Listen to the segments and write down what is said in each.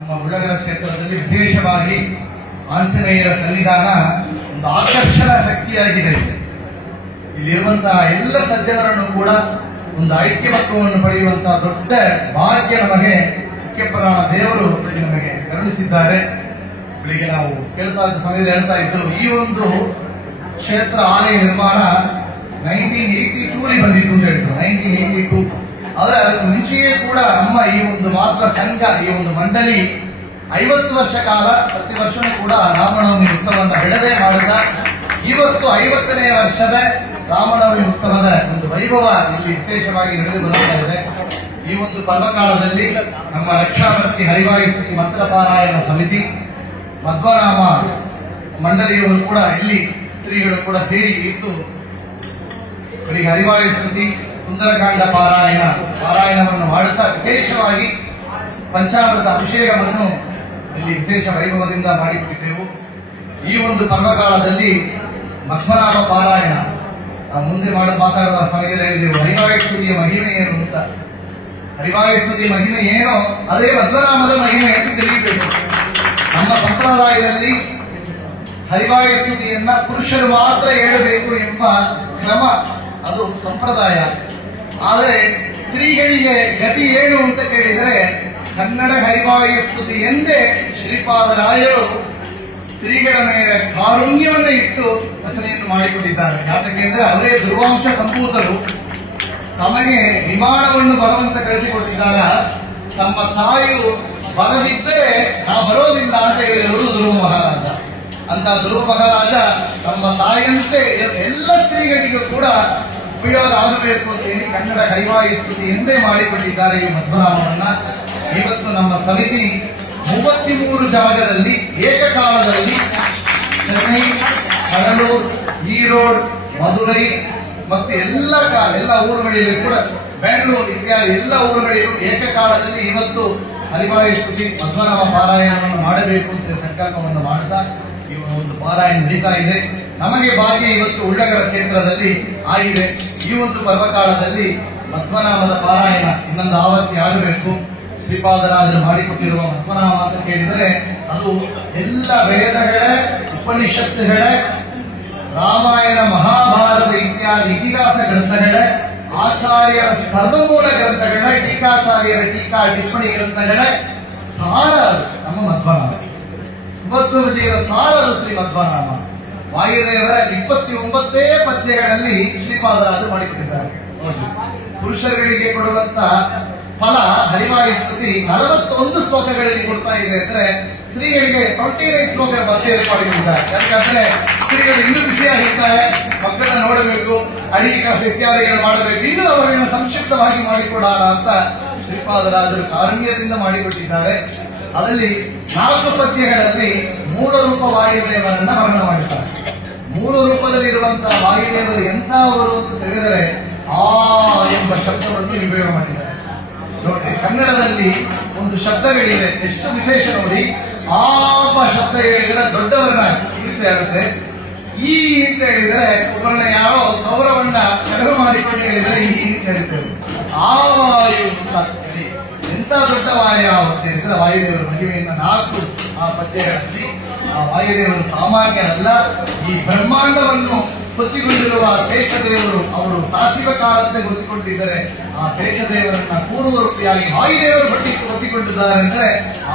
ನಮ್ಮ ಉಳ್ಳಗರ ಕ್ಷೇತ್ರದಲ್ಲಿ ವಿಶೇಷವಾಗಿ ಆಂಜನೇಯರ ಸನ್ನಿಧಾನ ಒಂದು ಆಕರ್ಷಣಾ ಶಕ್ತಿಯಾಗಿದೆ. ಇಲ್ಲಿರುವಂತಹ ಎಲ್ಲ ಸಜ್ಜನರನ್ನು ಕೂಡ ಒಂದು ಐಕ್ಯಮತ್ವವನ್ನು ಪಡೆಯುವಂತಹ ದೊಡ್ಡ ಭಾಗ್ಯ ನಮಗೆ ಮುಖ್ಯಪ್ರಾಣ ದೇವರು ನಮಗೆ ಕರುಣಿಸಿದ್ದಾರೆ. ಬೆಳಿಗ್ಗೆ ನಾವು ಹೇಳ್ತಾ ಇದ್ದ ಸಮಯದಲ್ಲಿ ಹೇಳ್ತಾ ಇದ್ರು, ಈ ಒಂದು ಕ್ಷೇತ್ರ ಆಲಯ ನಿರ್ಮಾಣ 1982 ಬಂದಿತ್ತು ಅಂತ ಹೇಳಿದ್ರು. 1982 ಆದ್ರೆ ಅದಕ್ಕೆ ಮುಂಚೆಯೇ ಕೂಡ ನಮ್ಮ ಈ ಒಂದು ಮಾತ್ರ ಸಂಘ, ಈ ಒಂದು ಮಂಡಳಿ 50 ವರ್ಷ ಕಾಲ ಪ್ರತಿ ವರ್ಷವೂ ಕೂಡ ರಾಮನವಮಿ ಉತ್ಸವವನ್ನು ಬಿಡದೆ ಮಾಡಿದ. ಇವತ್ತು 50ನೇ ವರ್ಷದ ರಾಮನವಮಿ ಉತ್ಸವದ ಒಂದು ವೈಭವ ಇಲ್ಲಿ ವಿಶೇಷವಾಗಿ ನಡೆದು ಬರುತ್ತಾ ಇದೆ. ಈ ಒಂದು ಪರ್ವಕಾಲದಲ್ಲಿ ನಮ್ಮ ರಕ್ಷಾಭಕ್ತಿ ಹರಿವಾಯುಸ್ತುತಿ ಮಂತ್ರಪಾರಾಯಣ ಸಮಿತಿ ಮಧ್ವರಾಮ ಮಂಡಳಿಯವರು ಕೂಡ ಇಲ್ಲಿ ಸ್ತ್ರೀಗಳು ಕೂಡ ಸೇರಿ ಇದ್ದು ಅವರಿಗೆ ಹರಿವಾಯುಸ್ತುತಿ ಸುಂದರಕಾಂಡ ಪಾರಾಯಣವನ್ನು ಮಾಡುತ್ತಾ ವಿಶೇಷವಾಗಿ ಪಂಚಾಮೃತ ಅಭಿಷೇಕವನ್ನು ಇಲ್ಲಿ ವಿಶೇಷ ವೈಭವದಿಂದ ಮಾಡಿಕೊಟ್ಟಿದ್ದೆವು. ಈ ಒಂದು ಪರ್ವಕಾಲದಲ್ಲಿ ಮಧ್ವನಾಮ ಪಾರಾಯಣ ಮುಂದೆ ಮಾತಾಡುವ ಸಮಯದಲ್ಲಿ ಹೇಳಿದೆವು, ಹರಿವಾಯುಸ್ತುತಿಯ ಮಹಿಮೆ ಏನು ಅಂತ. ಹರಿವಾಯುಸ್ತುತಿಯ ಮಹಿಮೆ ಏನೋ ಅದೇ ಮಧ್ವನಾಮದ ಮಹಿಮೆ ಎಂದು ತಿಳಿಯಬೇಕು. ನಮ್ಮ ಸಂಪ್ರದಾಯದಲ್ಲಿ ಹರಿವಾಯುಸ್ತುತಿಯನ್ನ ಪುರುಷರು ಮಾತ್ರ ಹೇಳಬೇಕು ಎಂಬ ಕ್ರಮ, ಅದು ಸಂಪ್ರದಾಯ. ಆದರೆ ಸ್ತ್ರೀಗಳಿಗೆ ಗತಿ ಏನು ಅಂತ ಕೇಳಿದರೆ ಕನ್ನಡ ಹರಿವಾಯುಸ್ತುತಿ ಎಂದೇ ಶ್ರೀಪಾದರಾಯರು ಸ್ತ್ರೀಗಳ ಮೇಲೆ ಕಾರುಣ್ಯವನ್ನು ಇಟ್ಟು ರಚನೆಯನ್ನು ಮಾಡಿಕೊಂಡಿದ್ದಾರೆ. ಯಾಕೆಂದ್ರೆ ಅವರೇ ದುರ್ವಾಂಶ ಸಂಭೂತರು. ತಮಗೆ ವಿಮಾನವನ್ನು ಭಗವಂತ ಕಳಿಸಿಕೊಟ್ಟಿದ್ದಾಗ ತಮ್ಮ ತಾಯಿಯು ಬರದಿದ್ದರೆ ನಾ ಬರೋದಿಲ್ಲ ಅಂತ ಹೇಳಿದವರು ಧ್ರುವ ಮಹಾರಾಜ. ಅಂತ ಧ್ರುವ ಮಹಾರಾಜ ತಮ್ಮ ತಾಯಿಯಂತೆ ಎಲ್ಲ ಸ್ತ್ರೀಗಳಿಗೂ ಕೂಡ ಉಪಯೋಗ ಆಗಬೇಕು ಅಂತ ಹೇಳಿ ಕನ್ನಡ ಹರಿವಾಯುಸ್ತುತಿ ಎಂದೇ ಮಾಡಿಕೊಂಡಿದ್ದಾರೆ ಈ ಮಧ್ವನಾಮವನ್ನ. ಇವತ್ತು ನಮ್ಮ ಸಮಿತಿ 33 ಜಾಗದಲ್ಲಿ ಏಕಕಾಲದಲ್ಲಿ ಚೆನ್ನೈ, ಕಡಲೂರು, ಈರೋಡ್, ಮಧುರೈ ಮತ್ತು ಎಲ್ಲ ಊರುಗಳಲ್ಲಿ ಕೂಡ ಬೆಂಗಳೂರು ಇತ್ಯಾದಿ ಎಲ್ಲ ಊರುಗಳಿಗೂ ಏಕಕಾಲದಲ್ಲಿ ಇವತ್ತು ಹರಿವಾಯುಸ್ತುತಿ ಮಧ್ವನಾಮ ಪಾರಾಯಣವನ್ನು ಮಾಡಬೇಕು ಅಂತ ಸಂಕಲ್ಪವನ್ನು ಮಾಡುತ್ತಾ ಈ ಒಂದು ಪಾರಾಯಣ ನಡೀತಾ ಇದೆ. ನಮಗೆ ಭಾಗ್ಯ ಇವತ್ತು ಉಳ್ಳಗರ ಕ್ಷೇತ್ರದಲ್ಲಿ ಆಗಿದೆ. ಈ ಒಂದು ಪರ್ವಕಾಲದಲ್ಲಿ ಮಧ್ವನಾಮದ ಪಾರಾಯಣ ಇನ್ನೊಂದು ಆವೃತ್ತಿ ಆಗಬೇಕು. ಶ್ರೀಪಾದರಾಜರು ಮಾಡಿಕೊಟ್ಟಿರುವ ಮಧ್ವನಾಮ ಅಂತ ಕೇಳಿದರೆ ಅದು ಎಲ್ಲ ವೇದಗಳ, ಉಪನಿಷತ್ತುಗಳ, ರಾಮಾಯಣ, ಮಹಾಭಾರತ ಇತ್ಯಾದಿ ಇತಿಹಾಸ ಗ್ರಂಥಗಳ, ಆಚಾರ್ಯರ ಸರ್ವಮೂಲ ಗ್ರಂಥಗಳ, ಟೀಕಾಚಾರ್ಯರ ಟೀಕಾ ಟಿಪ್ಪಣಿ ಗ್ರಂಥಗಳ ಸಾರ ನಮ್ಮ ಮಧ್ವನಾಮ. ಸುಭದ್ರ ವಿಜಯದ ಸಾರ ಶ್ರೀ ಮಧ್ವನಾಮ. ವಾಯುದೇವರ 29 ಪದ್ಯಗಳಲ್ಲಿ ಶ್ರೀಪಾದರಾಜರು ಮಾಡಿಕೊಟ್ಟಿದ್ದಾರೆ. ಪುರುಷರುಗಳಿಗೆ ಕೊಡುವಂತ ಫಲ ಹರಿವಾಯುಸ್ತುತಿ 41 ಶ್ಲೋಕಗಳಲ್ಲಿ ಕೊಡ್ತಾ ಇದೆ ಅಂದ್ರೆ ಸ್ತ್ರೀಗಳಿಗೆ 29 ಶ್ಲೋಕ ಪದ್ಯ ಮಾಡಿಕೊಂಡಿದ್ದಾರೆ. ಯಾಕಂದ್ರೆ ಸ್ತ್ರೀಗಳು ಇನ್ನೂ ಬಿಸಿಯಾಗಿರ್ತಾರೆ, ಮಕ್ಕಳನ್ನ ನೋಡಬೇಕು, ಅಡಿಗೆ ಕೆಲಸ ಇತ್ಯಾದಿಗಳು ಮಾಡಬೇಕು, ಇನ್ನೂ ಅವರನ್ನು ಸಂಕ್ಷಿಪ್ತವಾಗಿ ಮಾಡಿಕೊಡೋಣ ಅಂತ ಶ್ರೀಪಾದರಾಜರು ಕಾರುಣ್ಯದಿಂದ ಮಾಡಿಕೊಟ್ಟಿದ್ದಾರೆ. ಅದರಲ್ಲಿ 4 ಪದ್ಯಗಳಲ್ಲಿ ಮೂಲ ರೂಪ ವಾಯುದೇವರನ್ನ ವರ್ಣನೆ ಮಾಡಿದ್ದಾರೆ. ಮೂಲ ರೂಪದಲ್ಲಿರುವಂತಹ ವಾಯುದೇವರು ಎಂಥವರು ಅಂತ ತಿಳಿದರೆ ಆ ಎಂಬ ಶಬ್ದವನ್ನು ಉಪಯೋಗ ಮಾಡಿದ್ದಾರೆ. ನೋಡಿ, ಕನ್ನಡದಲ್ಲಿ ಒಂದು ಶಬ್ದಗಳಿದೆ, ಎಷ್ಟು ವಿಶೇಷ ನೋಡಿ. ಆಪ ಶಬ್ದ ಹೇಳಿದರೆ ದೊಡ್ಡವರನ್ನ ಕೀರ್ತಿ ಆಗುತ್ತೆ. ಈ ಅಂತ ಹೇಳಿದರೆ ಒಬ್ಬರನ್ನ ಯಾರೋ ಗೌರವನ್ನ ಕಡಿಮೆ ಮಾಡಿಕೊಂಡು ಹೇಳಿದರೆ ಈ ಅಂತ ಹೇಳ್ತೇವೆ. ಆ ವಾಯು ಅಂತ ಹೇಳಿ ಎಂತ ದೊಡ್ಡ ವಾಯು ಆಗುತ್ತೆ ಅಂದ್ರೆ ವಾಯುದೇವರ ಮಹಿಮೆಯನ್ನು 4 ಆ ಪದ್ಯಗಳಲ್ಲಿ ಆ ವಾಯುದೇವರು ಸಾಮಾನ್ಯರಲ್ಲ. ಈ ಬ್ರಹ್ಮಾಂಡವನ್ನು ಗೊತ್ತಿಕೊಂಡಿರುವ ಶೇಷದೇವರು ಅವರು ಸಾಸಿವ ಕಾಲಕ್ಕೆ ಗೊತ್ತಿಕೊಂಡಿದ್ದಾರೆ. ಆ ಶೇಷದೇವರನ್ನ ಪೂರ್ವವರ್ತಿಯಾಗಿ ವಾಯುದೇವರು ಗೊತ್ತಿಕೊಂಡಿದ್ದಾರೆ ಅಂದ್ರೆ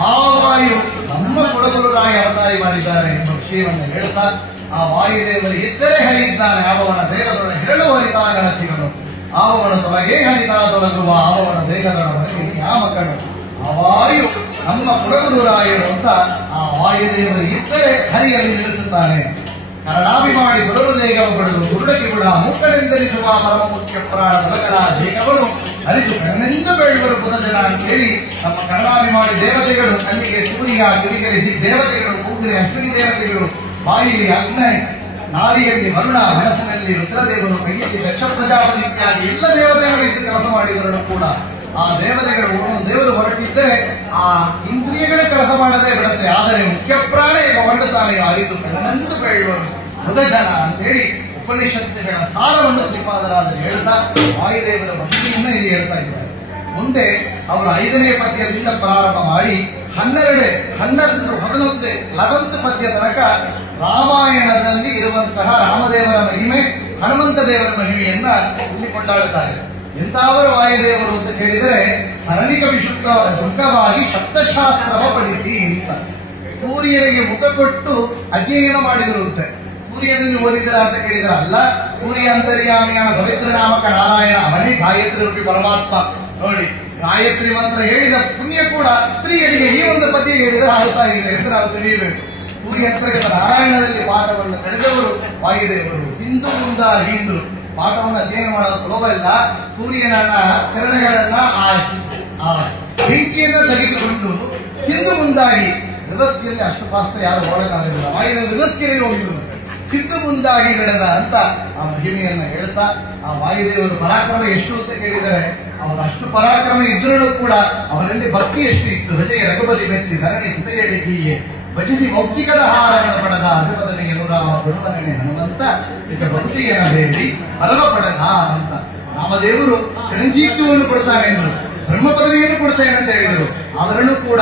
ಆ ವಾಯು ನಮ್ಮ ಕೊಡಗುರುರಾಯ ಅವತಾರಿ ಮಾಡಿದ್ದಾರೆ ಎಂಬ ವಿಷಯವನ್ನು ಹೇಳ್ತಾ, ಆ ವಾಯುದೇವರು ಇದ್ದರೆ ಹರಿಯಿದ್ದಾನೆ ಆವವನ ದೇಹದೊಳ ಹೆರಳು ಹರಿತಾಗನ ಸಿಗನು, ಆವವನ ತೊಲಗೇ ಹರಿತಾ ತೊಲಗುವ ಆವವನ ದೇಹದೊಳಗೆ ಯಾಮಕನು. ಆ ವಾಯು ನಮ್ಮ ಕೊಡಗುರುರಾಯರು ಅಂತ ಆ ವಾಯುದೇವರು ಇದ್ದರೆ ಹರಿಯಲ್ಲಿ ನಿಲ್ಲಿಸುತ್ತಾನೆ. ಕರಣಾಭಿಮಾನಿ ಬಡವರು ದೇಹವ ಬಡದು ಗುರುಡಕ್ಕೆ ಬಿಡ ಮೂಕಳೆಂದರಿಸುವ ಪರಮ ಮುಖ್ಯ ಪ್ರಾಣ ತೊಲಗಲ ದೇಹವನ್ನು ಅರಿತು ಕಣ್ಣೆಂದು ಬೆಳೆವರು ಪುನಜನ ಅಂತೇಳಿ ನಮ್ಮ ಕರ್ಣಾಭಿಮಾನಿ ದೇವತೆಗಳು ಕಣ್ಣಿಗೆ ಸೂರ್ಯ, ಕಿವಿಗೆ ದೇವತೆಗಳು, ಕೂಗಿಗೆ ಅಶ್ವಿನಿ ದೇವತೆಗಳು, ಬಾಯಿಲಿ ಅಗ್ನಿ, ನಾಲಿಯಲ್ಲಿ ವರುಣ, ಮನಸ್ಸಿನಲ್ಲಿ ರುದ್ರದೇವರು, ಕೈಯಲ್ಲಿ ದಕ್ಷ ಪ್ರಜಾಪತಿ ಇತ್ಯಾದಿ ಎಲ್ಲ ದೇವತೆಗಳು ಇದ್ದು ಕೆಲಸ ಮಾಡಿದರೂ ಕೂಡ ಆ ದೇವತೆಗಳು ದೇವರು ಹೊರಟಿದ್ದರೆ ಆ ಇಂದ್ರಿಯಗಳ ಕೆಲಸ ಮಾಡದೆ ಬಿಡುತ್ತೆ. ಆದರೆ ಮುಖ್ಯ ಪ್ರಾಣ ಹೊರಡುತ್ತಾನೆ ಅರಿತು ಕಣ್ಣೆಂದು ಬೆಳೆಯುವರು ಮೃದಜನ ಅಂತೇಳಿ ಉಪನಿಷತ್ತುಗಳ ಸಾರವನ್ನು ಶ್ರೀಪಾದರಾಜರು ಹೇಳ್ತಾ ವಾಯುದೇವರ ಭಕ್ತಿಯನ್ನ ಇಲ್ಲಿ ಹೇಳ್ತಾ ಇದ್ದಾರೆ. ಮುಂದೆ ಅವರು 5ನೇ ಪದ್ಯದಿಂದ ಪ್ರಾರಂಭ ಮಾಡಿ 11 ಪದ್ಯ ತನಕ ರಾಮಾಯಣದಲ್ಲಿ ಇರುವಂತಹ ರಾಮದೇವರ ಮಹಿಮೆ, ಹನುಮಂತ ದೇವರ ಮಹಿಮೆಯನ್ನ ಇಲ್ಲಿ ಕೊಂಡಾಡುತ್ತಾರೆ. ಎಂತಾವರು ವಾಯುದೇವರು ಅಂತ ಕೇಳಿದರೆ ಸರಣಿಕ ಶುದ್ಧವಾಗಿ ಶಬ್ದಶಾಸ್ತ್ರವ ಪಡಿಸಿ ಅಂತ. ಸೂರ್ಯನಿಗೆ ಮುಖ ಕೊಟ್ಟು ಅಧ್ಯಯನ ಮಾಡಿದರಂತೆ. ಸೂರ್ಯನಲ್ಲಿ ಓದಿದ್ರ ಅಂತ ಕೇಳಿದ್ರ ಅಲ್ಲ, ಸೂರ್ಯ ಅಂತರ್ಯಾಮಿಯಾನ ಸವಿತ್ರ ನಾಮಕ ನಾರಾಯಣ ಅವನೇ ಗಾಯತ್ರಿ ರೂಪಿ ಪರಮಾತ್ಮ. ನೋಡಿ, ಗಾಯತ್ರಿ ಮಂತ್ರ ಹೇಳಿದ ಪುಣ್ಯ ಕೂಡ ಸ್ತ್ರೀಯರಿಗೆ ಈ ಒಂದು ಪದ್ಯ ಹೇಳಿದರೆ ಆಗುತ್ತಾ ಇದೆ ಎಂದು ನಾವು ತಿಳಿಯಬೇಕು. ಸೂರ್ಯ ಅಂತರ್ಗತ ನಾರಾಯಣದಲ್ಲಿ ಪಾಠವನ್ನು ಬೆಳೆದವರು ವಾಯುದೇವರು. ಹಿಂದೂ ಮುಂದಾಗಿ ಹಿಂದೂ ಪಾಠವನ್ನು ಅಧ್ಯಯನ ಮಾಡೋದು ಸುಲಭ ಇಲ್ಲ. ಸೂರ್ಯನ ಕಿರಣಗಳನ್ನ ಆ ಬೆಂಕಿಯನ್ನ ತೆಗೆದುಕೊಂಡು ಹಿಂದೂ ಮುಂದಾಗಿ ವ್ಯವಸ್ಥೆಯಲ್ಲಿ ಅಷ್ಟು ಫಾಸ್ಟ್ ಯಾರು ಓಡಕ್ಕಾಗಲಿಲ್ಲ. ವಾಯುದೇವರು ವ್ಯವಸ್ಥೆಯಲ್ಲಿ ಹೋಗಿದ್ರು, ಹಿಂದೂ ಮುಂದಾಗಿ ನಡೆದ ಅಂತ ಆ ಮಹಿಮೆಯನ್ನ ಹೇಳ್ತಾ, ಆ ವಾಯುದೇವರು ಪರಾಕ್ರಮ ಎಷ್ಟು ಅಂತ ಕೇಳಿದರೆ ಅವರ ಅಷ್ಟು ಪರಾಕ್ರಮ ಇದ್ರೂ ಕೂಡ ಅವರಲ್ಲಿ ಭಕ್ತಿ ಎಷ್ಟು ಇತ್ತು. ಭಜೆಯ ರಘುಪತಿ ಮೆಚ್ಚಿ ಧರಣಿ ಸುತೆಯಡಿಗೆ ಭಜಿಸಿ ಮೌಕ್ತಿಕದ ಹಾರವನ್ನು ಪಡೆದ ಅಜಪದನಿಗೆ ನೂರಾಮ ಗುರುವನೇ ಹನುಮಂತ ನಿಜ ಭಕ್ತಿಯನ್ನು ಬೇಡಿ ಪರಮ ಪಡೆದ ಅಂತ. ರಾಮದೇವರು ಚಿರಂಜೀವಿಯನ್ನು ಕೊಡ್ತಾರೆ ಎಂದರು, ಬ್ರಹ್ಮ ಪದವಿಯನ್ನು ಕೊಡ್ತೇನೆ ಅಂತ ಹೇಳಿದರು. ಅವರನ್ನು ಕೂಡ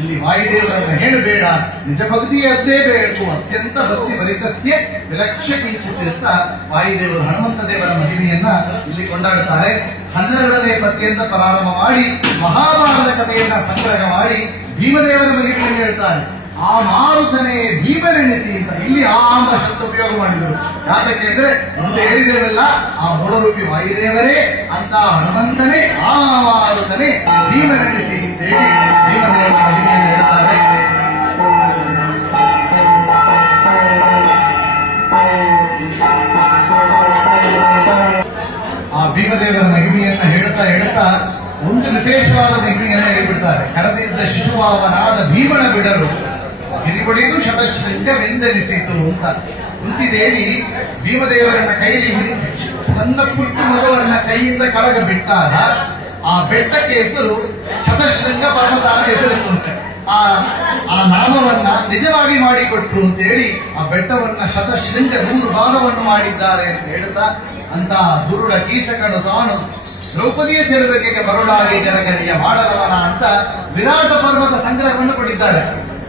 ಇಲ್ಲಿ ವಾಯುದೇವರನ್ನ ಹೇಳಬೇಡ, ನಿಜ ಭಕ್ತಿಯದ್ದೇ ಬೇಕು, ಅತ್ಯಂತ ಭಕ್ತಿ ಭರಿತಸ್ಯ ವಿಲಕ್ಷ ಕಿಂಚಿತ್ ಅಂತ ವಾಯುದೇವರು ಹನುಮಂತ ದೇವರ ಮಹಿಮೆಯನ್ನ ಇಲ್ಲಿ ಕೊಂಡಾಡುತ್ತಾರೆ. 12ನೇ ಪದ್ಯದಿಂದ ಪ್ರಾರಂಭ ಮಾಡಿ ಮಹಾಭಾರತ ಕಥೆಯನ್ನ ಸಂಗ್ರಹ ಮಾಡಿ ಭೀಮದೇವರ ಮಹಿಮೆಯನ್ನು ಹೇಳ್ತಾರೆ. ಆ ಮಾರುತನೇ ಭೀಮನೆನಿಸಿ ಅಂತ ಇಲ್ಲಿ ಆ ಎಂಬ ಶಬ್ದ ಉಪಯೋಗ ಮಾಡಿದರು. ಯಾತಕ್ಕೆ ಅಂದ್ರೆ ಮುಂದೆ ಹೇಳಿದೇವಲ್ಲ, ಆ ಮೂಢರೂಪಿ ವಾಯುದೇವರೇ ಅಂತ ಹನುಮಂತನೇ ಆ ಮಾರುತನೇ ಭೀಮನೆನಿಸಿ ಅಂತ ಹೇಳಿ ಭೀಮದೇವರ ಮಹಿಮೆಯನ್ನು ಹೇಳ್ತಾರೆ. ಆ ಭೀಮದೇವರ ಮಹಿಮೆಯನ್ನ ಹೇಳ್ತಾ ಹೇಳ್ತಾ ಒಂದು ವಿಶೇಷವಾದ ಮಹಿಮೆಯನ್ನು ಹೇಳಿಬಿಡ್ತಾರೆ. ಕರೆದಿದ್ದ ಶಿಶುವಾವನಾದ ಭೀಮನ ಬಿಡರು ಗಿರಿಬಡಿದು ಶತಶೃಂಗವೆಂದೆನಿಸಿತು ಅಂತ. ಕುಂತಿದೇವಿ ಭೀಮದೇವರನ್ನ ಕೈಲಿ ಸಣ್ಣ ಪುಟ್ಟ ಮಗುವನ್ನ ಕೈಯಿಂದ ಕಳಗ ಬಿಟ್ಟಾಗ ಆ ಬೆಟ್ಟಕ್ಕೆ ಹೆಸರು ಶತಶೃಂಗ ಪರ್ವತ ಅಂತ ಹೆಸರಿತ್ತಂತೆ. ಆ ನಾಮವನ್ನ ನಿಜವಾಗಿ ಮಾಡಿಕೊಟ್ರು ಅಂತ ಹೇಳಿ ಆ ಬೆಟ್ಟವನ್ನ ಶತಶೃಂಗ 100 ಭಾಗವನ್ನು ಮಾಡಿದ್ದಾರೆ ಅಂತ ಹೇಳ್ತಾ, ಅಂತ ದುರುಡ ಕೀಚಕನು ತಾನು ದ್ರೌಪದಿಯ ಸೇರುವಿಕೆಗೆ ಬರುಳಾಗಿ ಜನಗರಿಯ ಮಾಡದವನ ಅಂತ ವಿರಾಟ ಪರ್ವತ ಸಂಗ್ರಹವನ್ನು ಕೊಟ್ಟಿದ್ದಾರೆ.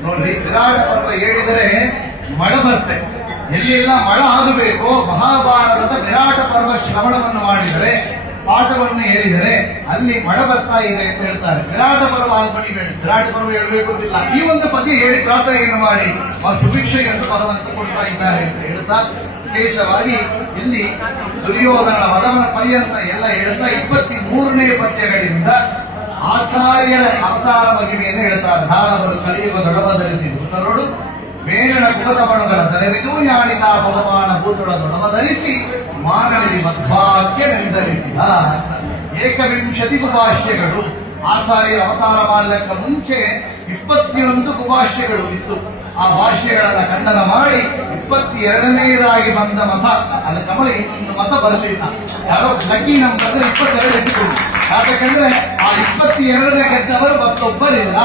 ನೋಡ್ರಿ, ವಿರಾಟ ಪರ್ವ ಹೇಳಿದರೆ ಮಳ ಬರ್ತೆ, ಎಲ್ಲೆಲ್ಲ ಮಳ ಆಗಬೇಕೋ ಮಹಾಭಾರತದ ವಿರಾಟ ಪರ್ವ ಶ್ರವಣವನ್ನು ಮಾಡಿದರೆ, ಪಾಠವನ್ನು ಹೇಳಿದರೆ ಅಲ್ಲಿ ಮಳ ಬರ್ತಾ ಇದೆ ಅಂತ ಹೇಳ್ತಾರೆ. ವಿರಾಟ ಪರ್ವ ಬಡಿಬೇಡ, ವಿರಾಟ ಪರ್ವ ಹೇಳಬೇಕು ಅಂತಿಲ್ಲ. ಈ ಒಂದು ಪದ್ಯ ಹೇಳಿ ಪ್ರಾರ್ಥನೆಯನ್ನು ಮಾಡಿ ಆ ಸುಭಿಕ್ಷೆಯನ್ನು ಭಗವಂತ ಕೊಡ್ತಾ ಇದ್ದಾರೆ ಅಂತ ಹೇಳ್ತಾ, ವಿಶೇಷವಾಗಿ ಇಲ್ಲಿ ದುರ್ಯೋಧನ ವಧವನ ಪರ್ಯಂತ ಎಲ್ಲ ಹೇಳ್ತಾ 23ನೇ ಪದ್ಯಗಳಿಂದ ಆಚಾರ್ಯರ ಅವತಾರ ಮಹಿಮೆಯನ್ನು ಹೇಳ್ತಾರೆ. ದಾನವರು ಕಲಿಯುವ ದೊಡಬದಲಿಸಿ ಭೂತರೊಡು ಮೇಲಣ ಕುಲತಮಣಗಳ ತಲೆರಿದು ಜ್ಞಾನಿತ ಭಗವಾನ ಭೂತೊಳ ದೊಡಬದಲಿಸಿ ಮಾನವಿ ಮಧ್ವಾಕ್ಯನೆಂದರಿಸಿದ. ಏಕವಿಂಶತಿ ಕುಭಾಷ್ಯಗಳು ಆಚಾರ್ಯರ ಅವತಾರ ಮಾಡಲಿಕ್ಕೆ ಮುಂಚೆ 21 ಕುಭಾಷ್ಯಗಳು ಇತ್ತು. ಆ ಭಾಷ್ಯಗಳನ್ನ ಖಂಡನ ಮಾಡಿ 22ನೇದಾಗಿ ಬಂದ ಮತ, ಅದ ಕಮಲ ಇನ್ನೊಂದು ಮತ ಬರಲಿಲ್ಲ. ಯಾರೋ ಲಕ್ಕಿ ನಮ್ಮ ಬಂದ 22 ಇಟ್ಟುಕೊಂಡು, ಯಾಕಂದ್ರೆ ಆ 22ನೇ ಗೆದ್ದವರು ಮತ್ತೊಬ್ಬರಿಲ್ಲ.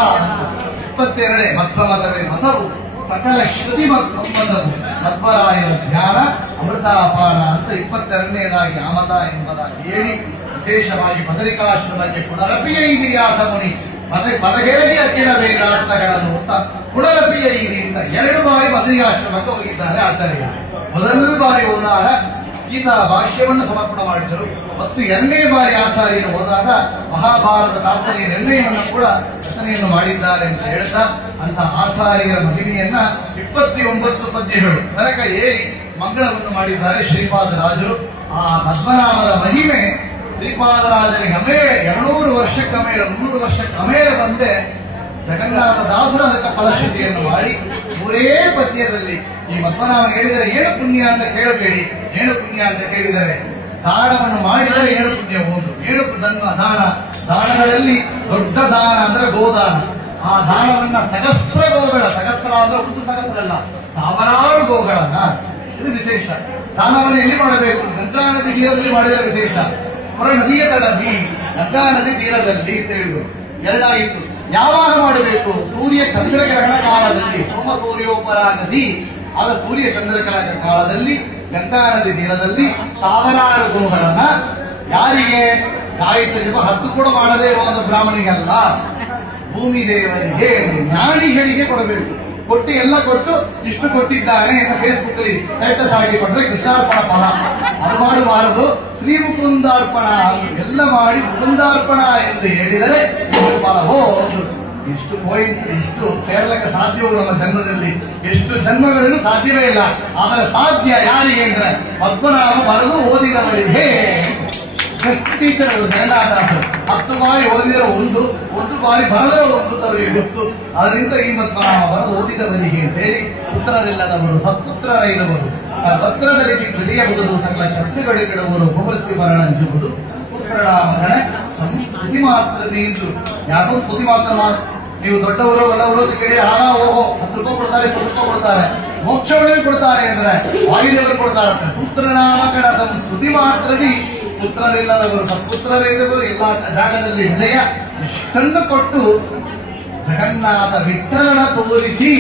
22 ಮಧ್ವ ಮತವೇ ಮತವು ಸಕಲ ಶ್ರುತಿ ಮತ್ತು ಸಂಬಂಧವು ಮಧ್ವರಾಯನ ಧ್ಯಾನ ಅಮೃತಾಪಾನ ಅಂತ 22ನೇದಾಗಿ ಆಮದ ಎಂಬುದಾಗಿ ಹೇಳಿ, ವಿಶೇಷವಾಗಿ ಬದರಿಕಾಶ್ರಮಕ್ಕೆ ಪುನರಪಿಯ ಇತಿಹಾಸ ಮುನಿ ಪದಗೆರೆಗೆ ಅಕ್ಕಿಡ ವೇದಾರ್ಥಗಳನ್ನು ಅಂತ ಪುನರಪಿಯ ಇದರಿಂದ 2 ಬಾರಿ ಬದರಿಕಾಶ್ರಮಕ್ಕೆ ಹೋಗಿದ್ದಾರೆ ಆಚಾರ್ಯ. ಮೊದಲ ಬಾರಿ ಹೋದಾಗ ಗೀತಾ ಭಾಷ್ಯವನ್ನು ಸಮರ್ಪಣೆ ಮಾಡಿದರು, ಮತ್ತು 2ನೇ ಬಾರಿ ಆಚಾರ್ಯರು ಹೋದಾಗ ಮಹಾಭಾರತ ತಾತ್ಪರ್ಯ ನಿರ್ಣಯವನ್ನು ಕೂಡ ರಚನೆಯನ್ನು ಮಾಡಿದ್ದಾರೆ ಅಂತ ಹೇಳ್ತಾ, ಅಂತ ಆಚಾರ್ಯರ ಮಹಿಮೆಯನ್ನ 29 ಪದ್ಯಗಳು ತನಕ ಹೇಳಿ ಮಂಗಳವನ್ನು ಮಾಡಿದ್ದಾರೆ ಶ್ರೀಪಾದರಾಜರು. ಆ ಪದ್ಮನಾಭದ ಮಹಿಮೆ ಶ್ರೀಪಾದರಾಜನಿಗೆ ಅಮೇಲೆ 200 ವರ್ಷಕ್ಕೆ ಮೇಲೆ 300 ವರ್ಷಕ್ಕೆ ಮೇಲೆ ಬಂದೆ ಜಗನ್ನಾಥ ದಾಸರ ಅದಕ್ಕೆ ಫಲಶ್ರುತಿಯನ್ನು ಮಾಡಿ 3 ಪದ್ಯದಲ್ಲಿ ಈ ಪದ್ಮನಾಭ ಹೇಳಿದರೆ ಏನು ಪುಣ್ಯ ಅಂತ ಕೇಳಬೇಡಿ, ಏನು ಪುಣ್ಯ ಅಂತ ಕೇಳಿದರೆ ದಾನವನ್ನು ಮಾಡಿದರೆ ಏನು ಪುಣ್ಯ ಹೋದು. ಏನು ದಾನಗಳಲ್ಲಿ ದೊಡ್ಡ ದಾನ ಅಂದ್ರೆ ಗೋದಾನ. ಆ ದಾನವನ್ನ ಸಹಸ್ರ ಗೋಗಳ, ಸಹಸ್ರ ಅಂದ್ರೆ 1 ಸಹಸ್ರ ಅಲ್ಲ, 1000 ಗೋಗಳನ್ನ, ಇದು ವಿಶೇಷ. ದಾನವನ್ನು ಎಲ್ಲಿ ಮಾಡಬೇಕು? ಗಂಗಾ ನದಿ ತೀರದಲ್ಲಿ ಮಾಡಿದರೆ ವಿಶೇಷ. ಹೊರ ನದಿಯ ತಡದಿ ಗಂಗಾ ನದಿ ತೀರದಲ್ಲಿ ಅಂತ ಹೇಳಿದ್ರು. 2 ಆಯಿತು. ಯಾವಾಗ ಮಾಡಬೇಕು? ಸೂರ್ಯ ಚಂದ್ರಗ್ರಹಣ ಕಾಲದಲ್ಲಿ, ಸೋಮ ಸೂರ್ಯೋಪರಾಗದಿ ಆಗ ಸೂರ್ಯ ಚಂದ್ರಗ್ರಹಣ ಕಾಲದಲ್ಲಿ ಗಂಗಾ ನದಿ ತೀರದಲ್ಲಿ 1000 ಗೋಗಳನ್ನ ಯಾರಿಗೆ? ಗಾಯತ್ರಿ ಜಪ 10 ಕೂಡ ಮಾಡದೇ ಇರುವ ಒಂದು ಬ್ರಾಹ್ಮಣಿಗಲ್ಲ, ಭೂಮಿ ದೇವರಿಗೆ ಜ್ಞಾನಿಗಳಿಗೆ ಕೊಡಬೇಕು. ಕೊಟ್ಟು ಎಲ್ಲ ಕೊಟ್ಟು ಇಷ್ಟು ಕೊಟ್ಟಿದ್ದಾನೆ ಅಂತ ಫೇಸ್ಬುಕ್ ಅಲ್ಲಿ ಸ್ಟೇಟಸ್ ಹಾಕಿಕೊಂಡ್ರೆ ಕೃಷ್ಣಾರ್ಪಣ ಫಲ. ಅದು ಮಾಡಬಾರದು. ಶ್ರೀ ಮುಕುಂದಾರ್ಪಣ ಎಲ್ಲ ಮಾಡಿ ಮುಕುಂದಾರ್ಪಣ ಎಂದು ಹೇಳಿದರೆ ಫಲ. ಎಷ್ಟು ಪಾಯಿಂಟ್ಸ್, ಎಷ್ಟು ಸೇರ್ಲಕ್ಕೆ ಸಾಧ್ಯವೋ ನಮ್ಮ ಜನ್ಮದಲ್ಲಿ, ಎಷ್ಟು ಜನ್ಮಗಳಲ್ಲೂ ಸಾಧ್ಯವೇ ಇಲ್ಲ. ಆದರೆ ಸಾಧ್ಯ ಯಾರಿಗೆ ಅಂದ್ರೆ ಪದ್ಮನಾಭ ಬರೆದು ಓದಿದವರಿಗೆ. ಟೀಚರ್ ಜಗನ್ನಾಥದಾಸರು 10 ಬಾರಿ ಓದಿದರೆ ಒಂದು ಬಾರಿ ಬರೆದರೆ ಒಂದು ಅವರಿಗೆ ಗೊತ್ತು. ಅದರಿಂದ ಈ ಪದ್ಮನಾಭ ಬರೆದು ಓದಿದವರಿಗೆ ಅಂತ ಹೇಳಿ ಪುತ್ರರಿಲ್ಲದವರು ಸತ್ಪುತ್ರರೈದವರು ಭದ್ರದಲ್ಲಿ ವಿಜಯಬಹುದು ಸಕಲ ಶತ್ರುಗಳಿಗಿಡುವರು ಭೂಮೃತ್ಯು ಬರಣಂಜುವುದು ಪುತ್ರರಾಮಗಣ ಸಂಸ್ಕೃತಿ ಮಾತ್ರದಿಂದ. ಯಾಕೋ ಸ್ತುತಿ ಮಾತ್ರ ನೀವು ದೊಡ್ಡವರು ಒಳ್ಳವರು ಅಂತ ಕೇಳಿ ಹಣ ಹೋಗೋ 10 ರೂಪಾಯಿ ಕೊಡ್ತಾರೆ, 20 ರೂಪಾಯಿ ಕೊಡ್ತಾರೆ, ಮೋಕ್ಷವಳಿಗೆ ಕೊಡ್ತಾರೆ ಅಂದ್ರೆ ವಾಯುದೇವರು ಕೊಡ್ತಾರಂತೆ. ಪುತ್ರನಾಮಕಣ ಸ್ತುತಿ ಮಾತ್ರದಿ ಪುತ್ರರಿಲ್ಲದವರು ಸತ್ಪುತ್ರರಿಲ್ಲದವರು ಎಲ್ಲ ಜಾಗದಲ್ಲಿ ವಿಜಯ ಇಷ್ಟನ್ನು ಕೊಟ್ಟು ಜಗನ್ನಾಥ ವಿಠಲನ ತೋರಿಸಿ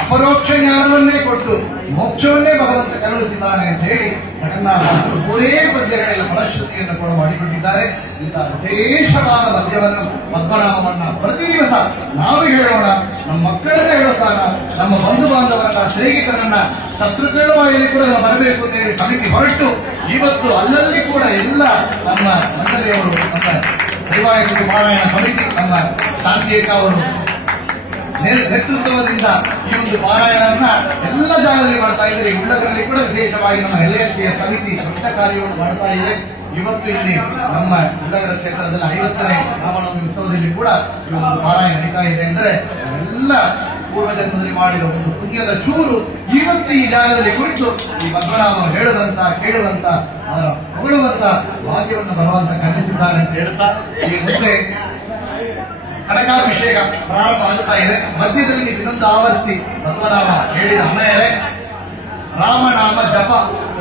ಅಪರೋಕ್ಷ ಜ್ಞಾನವನ್ನೇ ಕೊಟ್ಟು ಮೋಕ್ಷವನ್ನೇ ಭಗವಂತ ಕರುಣಿಸಿದ್ದಾನೆ ಅಂತ ಹೇಳಿ ಜಗನ್ನಾಥ ಪೂರೇ ಪದ್ಯಗಳೆಲ್ಲ ಫಲಶ್ರುತಿಯನ್ನು ಕೂಡ ಮಾಡಿಕೊಟ್ಟಿದ್ದಾರೆ. ಇಂತಹ ವಿಶೇಷವಾದ ಪದ್ಯವನ್ನು ಪದ್ಮನಾಭವನ್ನ ಪ್ರತಿ ದಿವಸ ನಾವು ಹೇಳೋಣ, ನಮ್ಮ ಮಕ್ಕಳನ್ನ ಹೇಳೋಣ, ನಮ್ಮ ಬಂಧು ಬಾಂಧವರನ್ನ ಸ್ನೇಹಿತರನ್ನ ಶತ್ರುಗಳ ವಾಯಲ್ಲಿ ಕೂಡ ಬರಬೇಕು ಅಂತ ಹೇಳಿ ಸಮಿತಿ ಹೊರಟು ಇವತ್ತು ಅಲ್ಲಲ್ಲಿ ಕೂಡ ಎಲ್ಲ ನಮ್ಮ ಮಂಡಳಿಯವರು, ನಮ್ಮ ದೈವಾಯಕ ಪಾರಾಯಣ ಸಮಿತಿ, ನಮ್ಮ ಶಾಂತಿಯೇಕ ಅವರು ನೇತೃತ್ವದಿಂದ ಈ ಒಂದು ಪಾರಾಯಣವನ್ನ ಎಲ್ಲ ಜಾಗದಲ್ಲಿ ಮಾಡ್ತಾ ಇದ್ದಾರೆ. ಉಳ್ಳಗರಲ್ಲಿ ಕೂಡ ವಿಶೇಷವಾಗಿ ನಮ್ಮ LSCಯ ಸಮಿತಿ ದೊಡ್ಡ ಕಾರ್ಯವನ್ನು ಮಾಡ್ತಾ ಇದೆ. ಇವತ್ತು ಇಲ್ಲಿ ನಮ್ಮ ಉಳ್ಳಗರ ಕ್ಷೇತ್ರದಲ್ಲಿ 50ನೇ ರಾಮನವಮಿ ಉತ್ಸವದಲ್ಲಿ ಕೂಡ ಈ ಒಂದು ಪಾರಾಯಣ ನಡೀತಾ ಇದೆ. ಅಂದ್ರೆ ಎಲ್ಲ ಪೂರ್ವಜನ್ಮದಲ್ಲಿ ಮಾಡಿದ ಒಂದು ಪುಣ್ಯದ ಚೂರು ಇವತ್ತು ಈ ಜಾಗದಲ್ಲಿ ಕುರಿತು ಈ ಪದ್ಮನಾಭ ಹೇಳುವಂತ, ಕೇಳುವಂತ, ಅದರ ಹೊಗಳುವಂತ ಭಾಗ್ಯವನ್ನು ಭಗವಂತ ಕಲಿಸಿದ್ದಾನೆ ಅಂತ ಹೇಳ್ತಾ ಈ ಮುಂದೆ ಕನಕಾಭಿಷೇಕ ಪ್ರಾರಂಭ ಆಗ್ತಾ ಇದೆ. ಮಧ್ಯದಲ್ಲಿ ಇನ್ನೊಂದು ಆವರ್ತಿ ಪದ್ಮನಾಭ ಹೇಳಿದ ಮೇಲೆ ರಾಮನಾಮ ಜಪ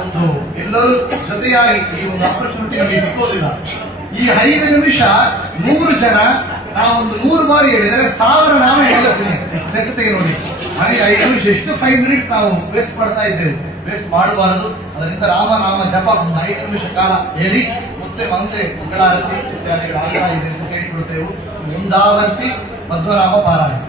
ಒಂದು ಎಲ್ಲರೂ ಜೊತೆಯಾಗಿ ಈ ಒಂದು ಅಪರ್ಚುನಿಟಿ ನಮಗೆ ಸಿಕ್ಕೋದಿಲ್ಲ. ಈ 5 ನಿಮಿಷ 100 ಜನ ನಾವೊಂದು 100 ಬಾರಿ ಹೇಳಿದರೆ 1000 ನಾಮ ಹೇಳ್ತೀನಿ. ಎಷ್ಟು ಸಿಗುತ್ತದೆ ನೋಡಿ. ಹಾಗೆ 5 ನಿಮಿಷ ಎಷ್ಟು 5 ಮಿನಿಟ್ಸ್ ನಾವು ವೇಸ್ಟ್ ಮಾಡ್ತಾ ಇದ್ದೇವೆ. ವೇಸ್ಟ್ ಮಾಡಬಾರದು. ಅದರಿಂದ ರಾಮನಾಮ ಜಪ ಒಂದು 5 ನಿಮಿಷ ಕಾಲ ಹೇಳಿ ಮತ್ತೆ ಮಂಗಳಾರತಿ ಇತ್ಯಾದಿಗಳು ಆಗ್ತಾ ಇದೆ ಅಂತ ಕೇಳಿಕೊಳ್ತೇವೆ. ಮುಂದಾವರ್ತಿ ಪದ್ಮನಾಭ ಪಾರಾಯಣ.